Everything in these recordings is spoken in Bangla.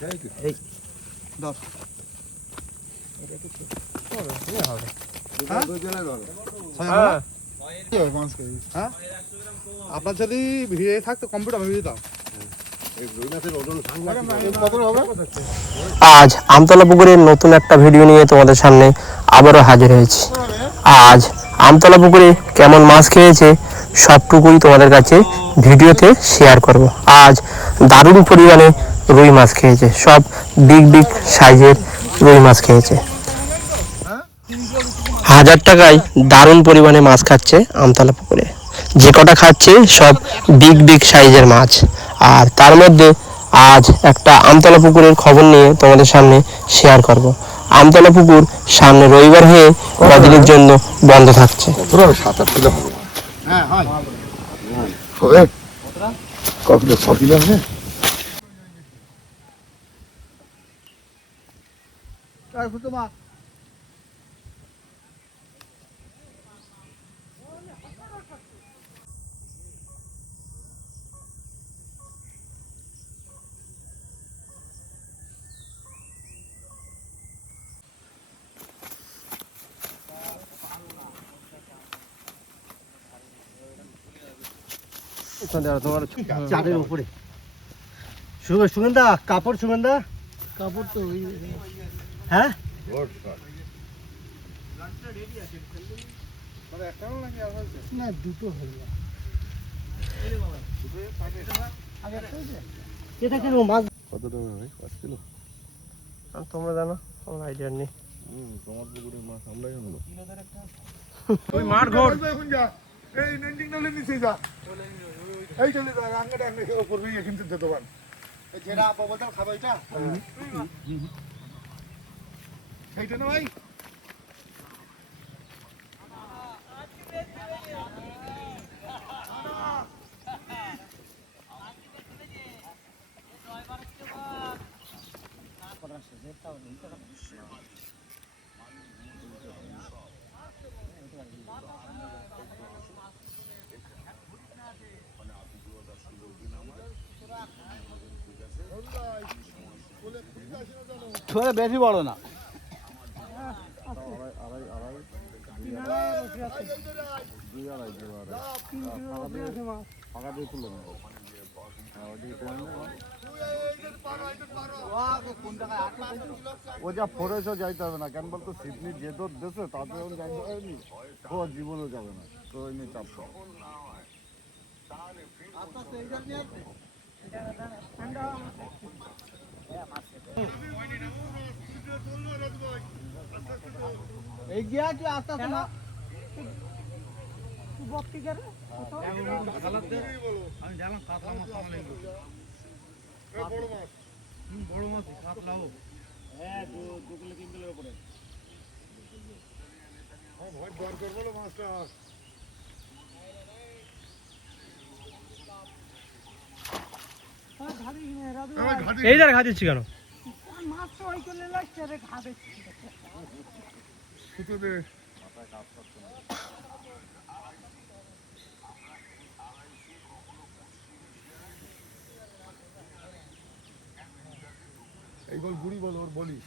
এই ধর এটা কি ঠিক হবে ইয়ে হবে হ্যাঁ দুই জনের ধর হ্যাঁ কি হবে 5 কেজি হ্যাঁ আপনার যদি ভিড়ে থাকতো কম্পিউটার ভেবে দিতাম। আজ আমতলা পুকুরের নতুন একটা ভিডিও নিয়ে তোমাদের সামনে আবারও হাজির হয়েছি। আজ আমতলা পুকুরে কেমন মাছ খেয়েছে সবটুকুই তোমাদের কাছে ভিডিওতে শেয়ার করব। আজ দারুণ পরিমাণে রুই মাছ খেয়েছে, সব বিগ বিগ সাইজের রুই মাছ খেয়েছে। 1000 টাকায় দারুণ পরিমাণে মাছ খাচ্ছে আমতলা পুকুরে। যে কটা খাচ্ছে সব বিগ বিগ সাইজের মাছ। আর তার মধ্যে আজ একটা আমতলা পুকুরের খবর নিয়ে তোমাদের সামনে শেয়ার করব। আমতলা পুকুর সামনে রবিবার হয়ে কদিনের জন্য বন্ধ থাকছে। চারের উপরে সুগন্ধা কাপড় সুগন্ধা কাপড় তো হ্যাঁ না দুটো হয়ে যায় এটা কেন মাছ কত দাম ভাই 5 কিলো তোমরা জানো, আমার আইডিয়া নেই। তোমার পুকুরের মাছ আমরা জানলো ওই মাঠ ঘর এখন যা এই নেন্ডিং নালে নিচে যা এই চলে যা আঙ্গাটা আঙ্গে করবি কিন্তু দোকান যেটা আপা বলতাম খাবো এটা সেইটা না ভাই ছোট বেশি বড় না ও যা ফরেস্টও যাইতে হবে না কেন বলতো সিডনি যে দর দেশে তাতে যাইতে হয়নি ও জীবনও যাবে না তো ওই নিয়ে চাপ এই গিয়া কি আস্তে আস্তে না আমি জানলাম কাতলা মাছ আমার লাগবে বড় মাছ কাতলাও হ্যাঁ 2 কিলো 3 কিলোর উপরে ভয় ডর করবো মাছটা এই যার ঘা দিচ্ছি কেন মাছ তো ওই করলে লাগছে রে ঘা দিচ্ছি সুতো দে এই বল গুড়ি বল ওর বলিস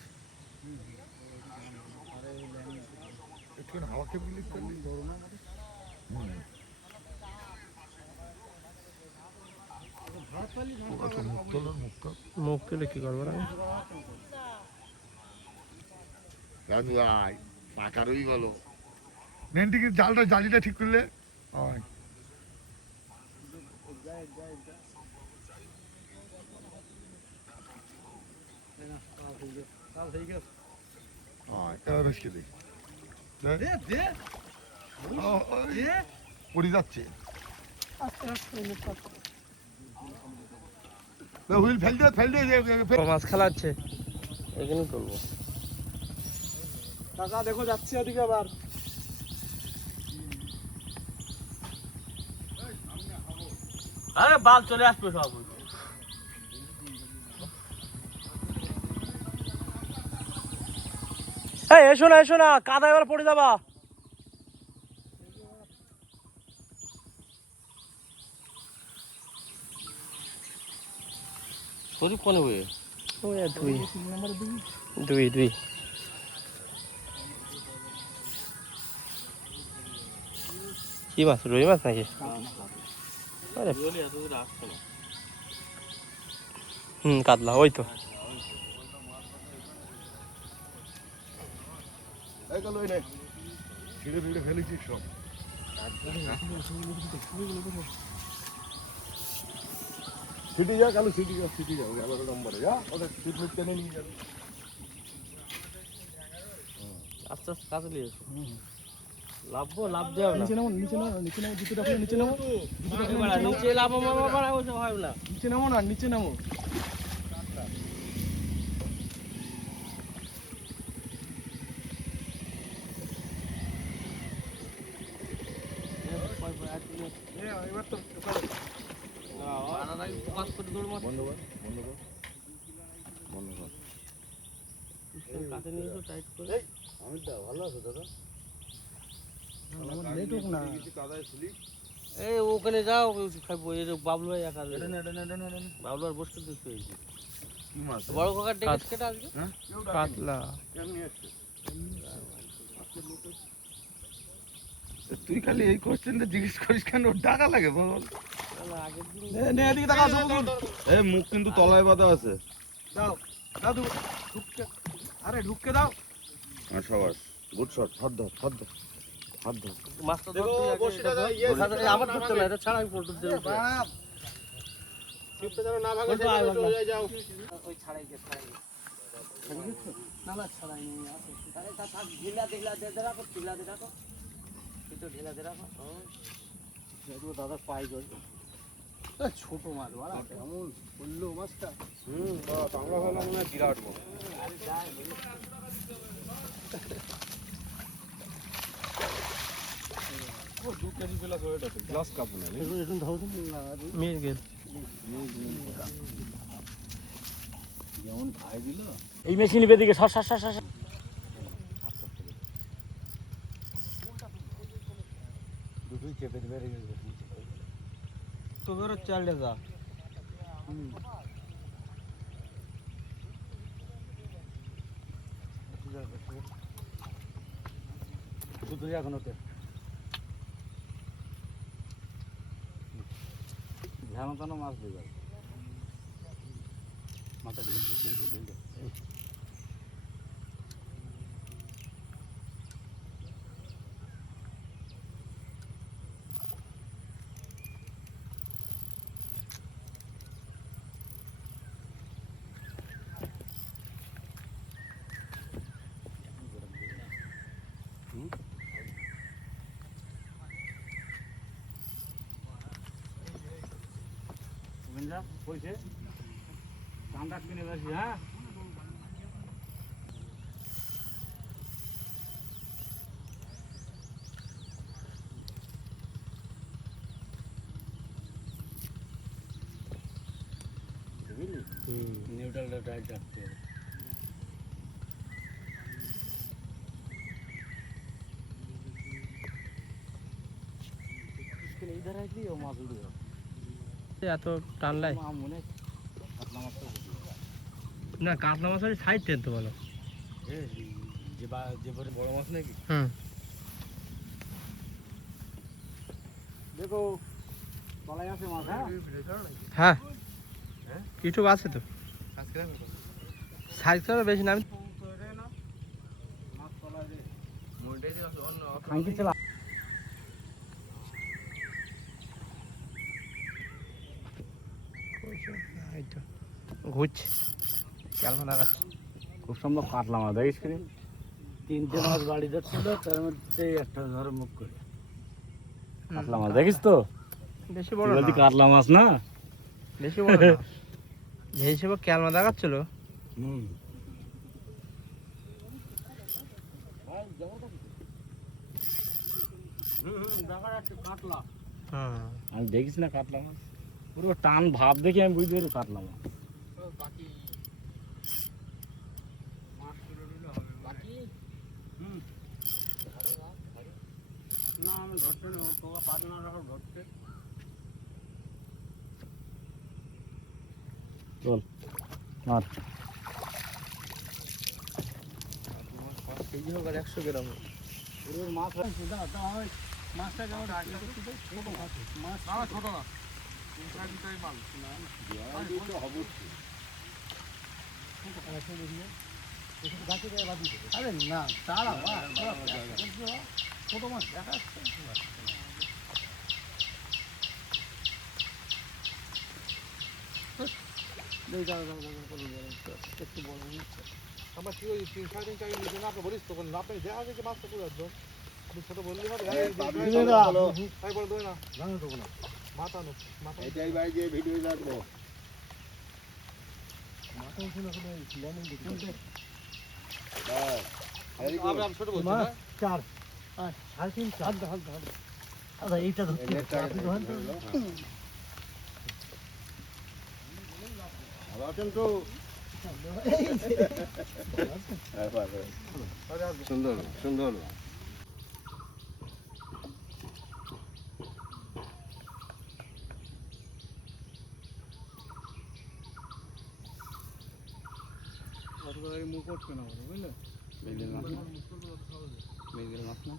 একটু হাওয়া খেয়ে বিলিভ করলি ধরো না মুখ তুলে কি করবো না পাকারই বলো নেন্টিকে জালিটা ঠিক করলে পড়ে যাচ্ছে হুইল ফেল দিয়ে মাছ খেলাচ্ছে এখানে তুলবো। কাকা দেখো যাচ্ছে ওদিকে আবার আরে বাল চলে আসবে সব। এই এসো না কাদা এবার পড়ে যাবা। শরীফ কোনে হয়ে ওই আর দুই দুই দুই কি মাছ রুই মাছ নাকি আরে কাতলা ওই তো এই গেল এই নে ছিড়ে ভিড়ে ফেলেছিস সব সিটি যা কালো সিটি যা 11 নম্বরে যা ওদের সিট মিট টেনে নিয়ে যাবে আস্তে আস্তে কাছে নিয়ে এসো লাভ দেওয়া নিচে নামো জুতো রাখো নিচে নামো নিচে লাভ মামা ওসব হয় না নিচে নামো এবার তো বন্ধ কর কাছে নিয়ে এসো টাইট করে আমিরদা ভালো আছো দাদা এই ওখানে যাও খাইবো এই যে বাবলু ভাই একা বাবলু আর বসতে দিতে হয়েছে বড় কাকার ডেকে কেটে আসবে কাতলা তুই খালি এই কোশ্চেনটা জিজ্ঞেস করিস কেন টাকা লাগে বল আগের দিন নে এদিকে টাকা এই মুখ কিন্তু তলায় বাঁধা আছে দাও দাদু ঢুককে আরে ঢুককে দাও সবাস গুড শট হাত দাও মাছটা ধরতে আবার ধরতে না এটা ছাড়া আমি ফটো দেব শিপটা যেন না ভাগে চলে যাও ওই ছাড়াই না ছাড়াই নেই আছে আরে তা ঢিলা দে রাখো তো ঢিলা দে রাখো এগুলো দাদা পাই গো ছোট মাছ বাড়া কেমন বললো মাছটা আমরা ভাবলাম মনে হয় বিরাট বড় গ্লাস কাপ না এখন ধরো মেয়ে গেল যেমন খাই দিল এই মেশিন নিবে দিকে সর দুটোই চেপে দেবে তো বেরো চালটা যা দুটোই এখন ওকে ধ্যান মাছ দিয়ে যাবে মাথা ঢেলছে পয়সে ধান রাখবি না বেশি হ্যাঁ নিউট্রালটা টাইট রাখতে হবে ইধার রাখলি ও মাছ উঠে যাবে এত টানলাই না কাতলা মাছ হলে সাইড টেনতে বলো যে বড় মাছ নাকি দেখো তলায় আছে মাছ হ্যাঁ কিছু আছে তো সাইজ তো বেশি না আমি ঘুরছে ক্যালমা লাগাচ্ছে খুব সম্ভব কাটলাম দেখিস কিনে 3টে মাছ বাড়ি যাচ্ছিল তার মধ্যে একটা ধরে মুখ করে কাটলা মাছ দেখিস তো বেশি বড় না কাটলা মাছ না বেশি বড় না যে হিসেবে ক্যালমা দেখাচ্ছিল আমি দেখিস না কাটলা মাছ পুরো টান ভাব দেখে আমি বুঝতে পারি কাটলা মাছ না আমি ধরতে নেব তোরা পাঁচজন ধরতে চল মার কেজি হোক আর 100 গ্রাম হোক। মাছটা কেমন মাছ না ছোট না মাল আরে না তারা ছোট মাছ দেখা যাচ্ছে একটু বড় আমার কি ওই 3-3.5 কেজি নিচে না আপনি বলিস তখন আপনি দেখা যায় যে মাছটা পুরো একদম আপনি ছোট বললেই হবে তাই বল দেবে না জানো তো না মাথা নো মাথা এটাই ভাই যে ভিডিও রাখবো মাথা শুনে শুনে লেমন দিতে হ্যাঁ আমরা ছোট বলছি না 4 3.5 4 হালকা আচ্ছা এইটা ধরতে আপনি ধরেন তো আবার কিন্তু সুন্দর সুন্দর মুখ করছে না বুঝলে মেঘের মাছ না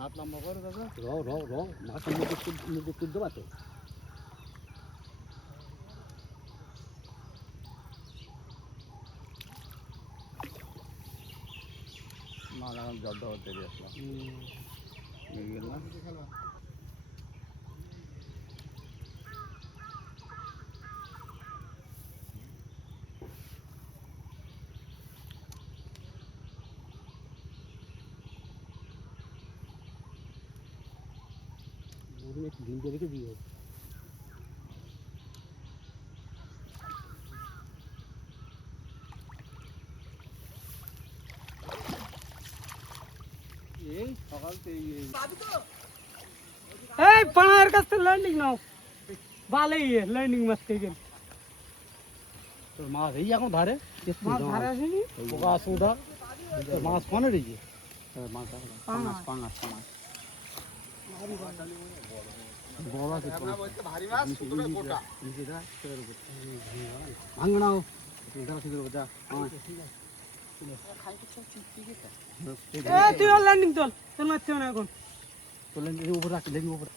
হাত লম্বা করে দাদা র মাছের মধ্যে তুলতে পারতো মাছ এখন জল দেওয়ার দেরি আসলাম গেল না একটু দিন রেখে দিয়ে এই সকাল থেকে এই পানার কাছে ল্যান্ডিং নাও ভালোই ল্যান্ডিং মাছ থেকে তোর মাছ এই এখন ধারে মাছ ধরে আসেনি পোকা সুদা মাছ কোনে রেখে মাছ পাঙাশ বড় আছে ভারী মাছ ছোটটা গোটা নিচে দা তোর উপর ভাঙনাও এটা ঠিক করে যা এই তুই ল্যান্ডিং চল তোর মারতে না এখন তোলেন এর উপর রাখ দেখি উপর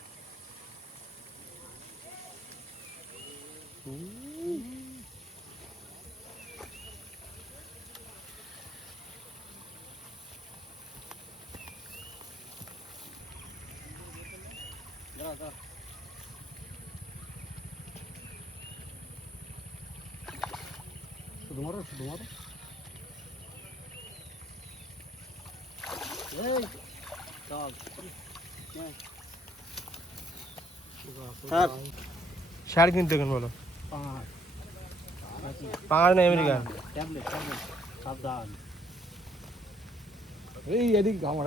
শুধু মারো এই চল শাড়ি কিনতে কেন বলো পাহাড় না আমেরিকান ট্যাবলেট সাবধান এই এদিক ঘামার